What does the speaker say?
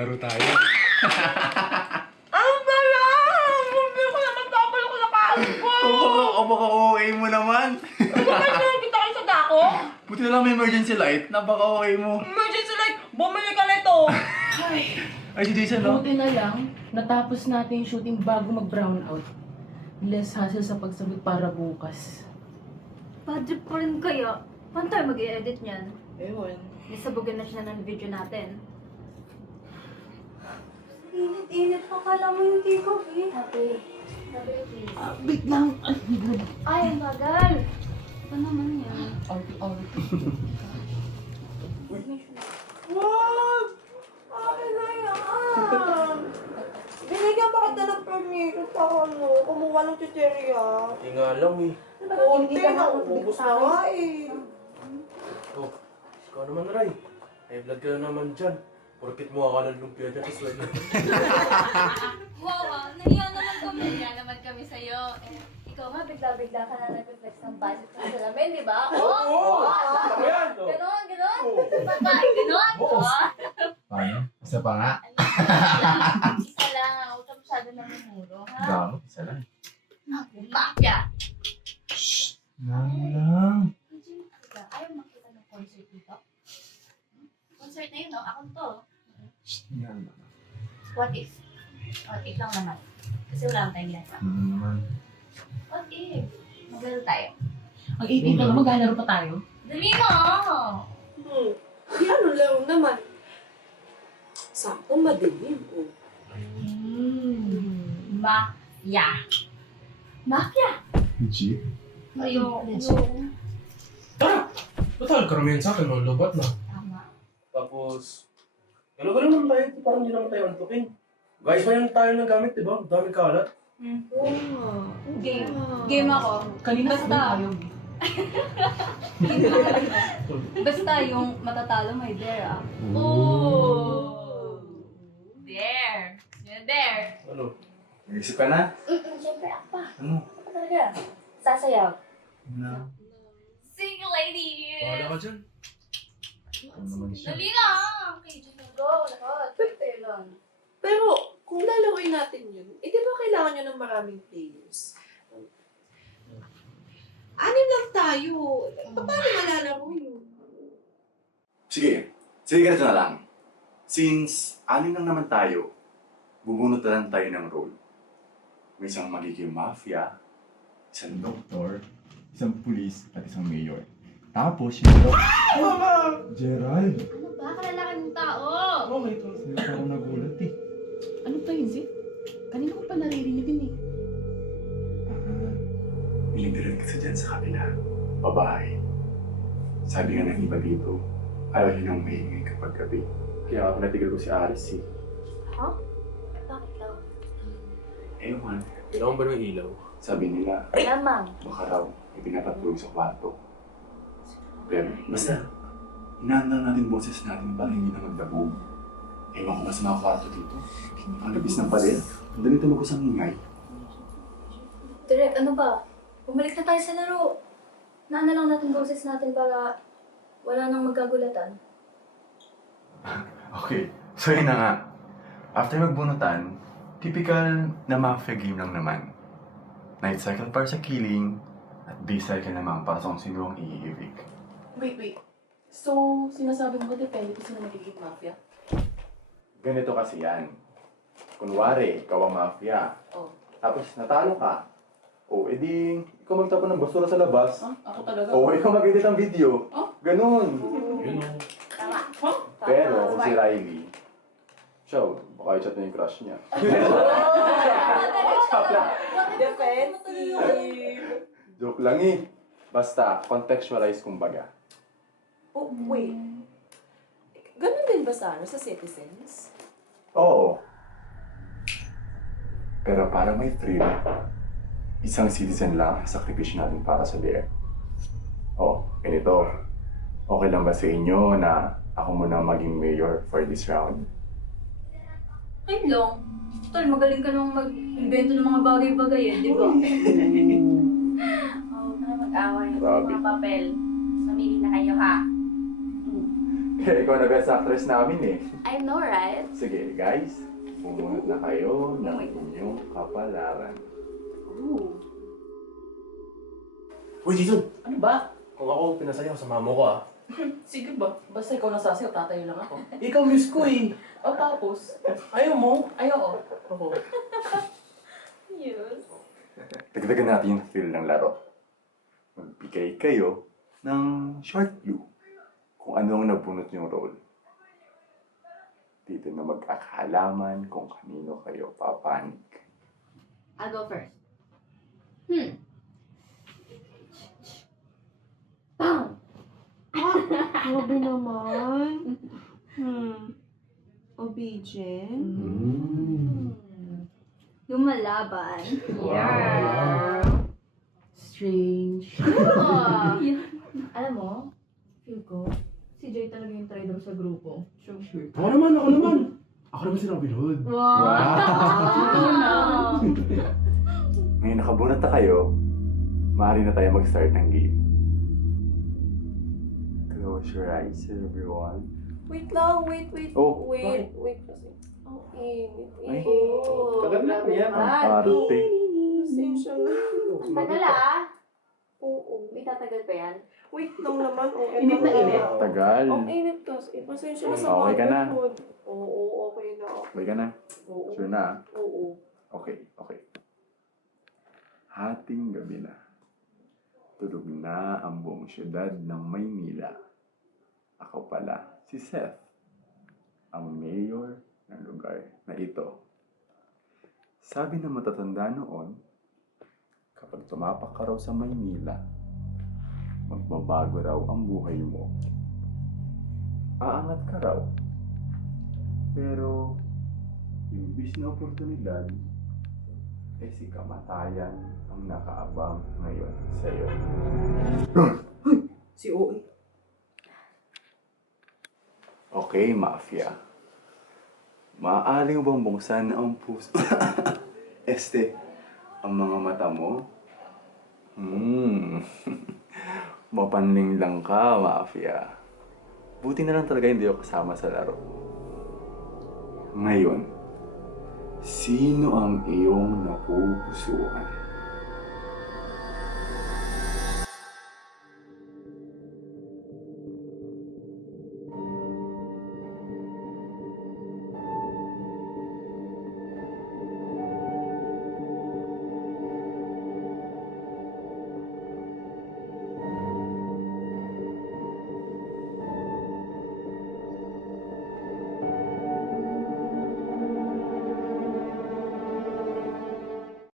Laro tayo. Ano ba yan? Hindi ko naman double ko na kain ko. O baka OA mo naman. Bakit kita kayo sa dako? Buti na lang may emergency light. Napaka OA mo. Emergency light, bumili ka nito. Ay, si Jason, no? Buti na lang, natapos natin yung shooting bago mag-brown out. Less hassle sa pagsagot para bukas. Bad trip pa rin kaya. Paano tayo mag-i-edit niyan? Ewan. Nisabugin na siya ng video natin. Init-init pa, kala mo yung tiko, eh. Happy. Happy, please. Wait lang. Ay, ang bagal. Ano naman yan? Out. What? Akin na yan. Binigyan pa kita ng permission sa ano, kumuha ng chicheria. Hindi nga lang eh. Konti na, ubus na nga eh. Oh, ikaw naman, Ray. May vlog ka na naman dyan. Porkit mo ka ng lumpia dyan, tapos wala. Wow, nahiya naman kami. Nahiya naman kami sa'yo. Eh, ikaw nga, bigla-bigla ka na nag-reflex ng budget sa salamin, di ba? Oo! Ano yan? Ganon! Oo. Baka, ganon! Oo. Paano? Isa pa nga. Isa lang. Huwag ka masyado na mumuro, ha? Damo, isa lang. Ako, mafia! Lang. Ayaw makita ng concert dito. Concert na yun, no? Ako to. Yan. What if? What if lang naman. Kasi wala akong tayong ginagawa. Naman. What if? Maglaro tayo. Ang 18 na lang, maglalaro pa tayo. Dali mo! Yan, lang naman. Sakto madilim. Oh. Mafia! Mafia! Legit? Ayun. Total, karamihan sa akin, mga lobat na. Tama. Tapos, gano'n naman tayo, parang hindi naman tayo antukin. Guys, pa tayo ng gamit, di ba? Daming kalat. Oo nga. Game. Game ako. Kanina Basta. sa ayaw. Basta yung matatalo may dare, ah. Oh! Dare! Sino dare? Ano? Nag-isip ka na? Siyempre ako pa. Ano? Ako talaga. Sasayaw. Ano? Sing ladies! Bahala ka dyan. Ano naman siya? Dali lang! Okay, just go. Lahat. Tayo lang. Pero, kung lalawin natin yun, di ba kailangan nyo ng maraming players? 6 lang tayo. Paano malalaro yun? Sige, ganito na lang. Since 6 lang naman tayo, bubunot na lang tayo ng role. May isang magiging mafia, isang doktor, Isang pulis at isang mayor. Tapos yung Gerald! Ano ba? Kalalakan ng tao! Oh, may ito. Sa'yo pa ako nagulat eh. Ano pa yun, Zip? Kanina ko pa naririnig yun eh. may direct kasi dyan sa kabila. Babae. Sabi nga ng iba dito, ayaw niya nang maingay kapag gabi. Kaya ako natigil ko si Aris eh. Bakit daw? Ewan, Kailangan ba ng ilaw? sabi nila, Lamang. baka raw ipinapatulog sa kwarto. Pero basta, inaandang natin boses natin para hindi na magdabog. Ewan ko ba sa mga kwarto dito? Ang labis ng pader. Ang dali tumagos ang ingay. Direk, ano ba? Bumalik na tayo sa laro. Naana lang natin boses natin para wala nang magkagulatan. Okay, so yun na nga. After magbunutan, typical na mafia game lang naman. Night cycle para sa killing, at day cycle naman para sa kung sino ang iibig. Wait. So, sinasabi mo depende kung sino magiging mafia? Ganito kasi yan. Kunwari, ikaw ang mafia. Oh. Tapos natalo ka. O, edi, ikaw magtapon ng basura sa labas. Ako talaga? O, ikaw mag-edit ng video. Oh. Ganun. Yun o. Tama. Pero kung si Riley, siya, baka i-chat na yung crush niya. Defensive. Joke lang eh. Basta, contextualize kumbaga. Oh, wait. Ganun din ba sa citizens? Oo. Pero para may thrill, isang citizen lang ang sakripisyo natin para sa bear. Oh, ganito. Okay lang ba sa inyo na ako muna maging mayor for this round? Ay, long. Tol, magaling ka nung mag-invento ng mga bagay-bagay eh, di ba? Huwag na mag-away. Grabe. Mga papel. Mamili na kayo, ha? Kaya ikaw na best actress namin eh. I know, right? Sige, guys. Pumunot na kayo ng inyong kapalaran. Uy, Jason! Ano ba? Kung ako pinasayaw, sama mo ko ah. Sige ba? Basta ikaw nasasayaw, tatayo lang ako. Ikaw miss ko eh. O tapos? Ayaw mo? Ay, oo. Ako. Yes. Dagdagan natin yung thrill ng laro. Magbigay kayo ng short clue kung ano ang nabunot yung role. Dito na magkakalaman kung kanino kayo papanik. I'll go first. Bang! Grabe naman. Obedient. Lumalaban. Yeah. Strange. Oh. Alam mo, feel ko, si Jay talaga yung traitor sa grupo. Sure. Ako naman, ako naman. Ako naman si Robin Hood. Wow! Ngayon nakabunot na kayo, maaari na tayo mag-start ng game. Close your eyes, everyone. Wait lang, wait. Oh, wait kasi. Ang init. Ay. Tagal na yan. Ang arte. Pasensya na. Tagal ah. Oo. May tatagal pa yan. Wait lang naman. Oh, Init na init. Tagal. Ang init kasi. Pasensya na sa Okay ka na? motherhood. Oo, okay na. Okay ka na? Oo. Sure na? Oo. Okay. Hating gabi na. Tulog na ang buong syudad ng Maynila. Ako pala, si Seth, ang mayor ng lugar na ito. Sabi ng matatanda noon, kapag tumapak ka raw sa Maynila, magbabago raw ang buhay mo. Aangat ka raw. Pero, imbis na oportunidad, ay si kamatayan ang nakaabang ngayon sa'yo. Si Oy. Okay, Mafia. Maaari mo bang buksan ang puso? Ang mga mata mo? Mapanling lang ka, Mafia. Buti na lang talaga hindi ako kasama sa laro. Ngayon, sino ang iyong napupusuan?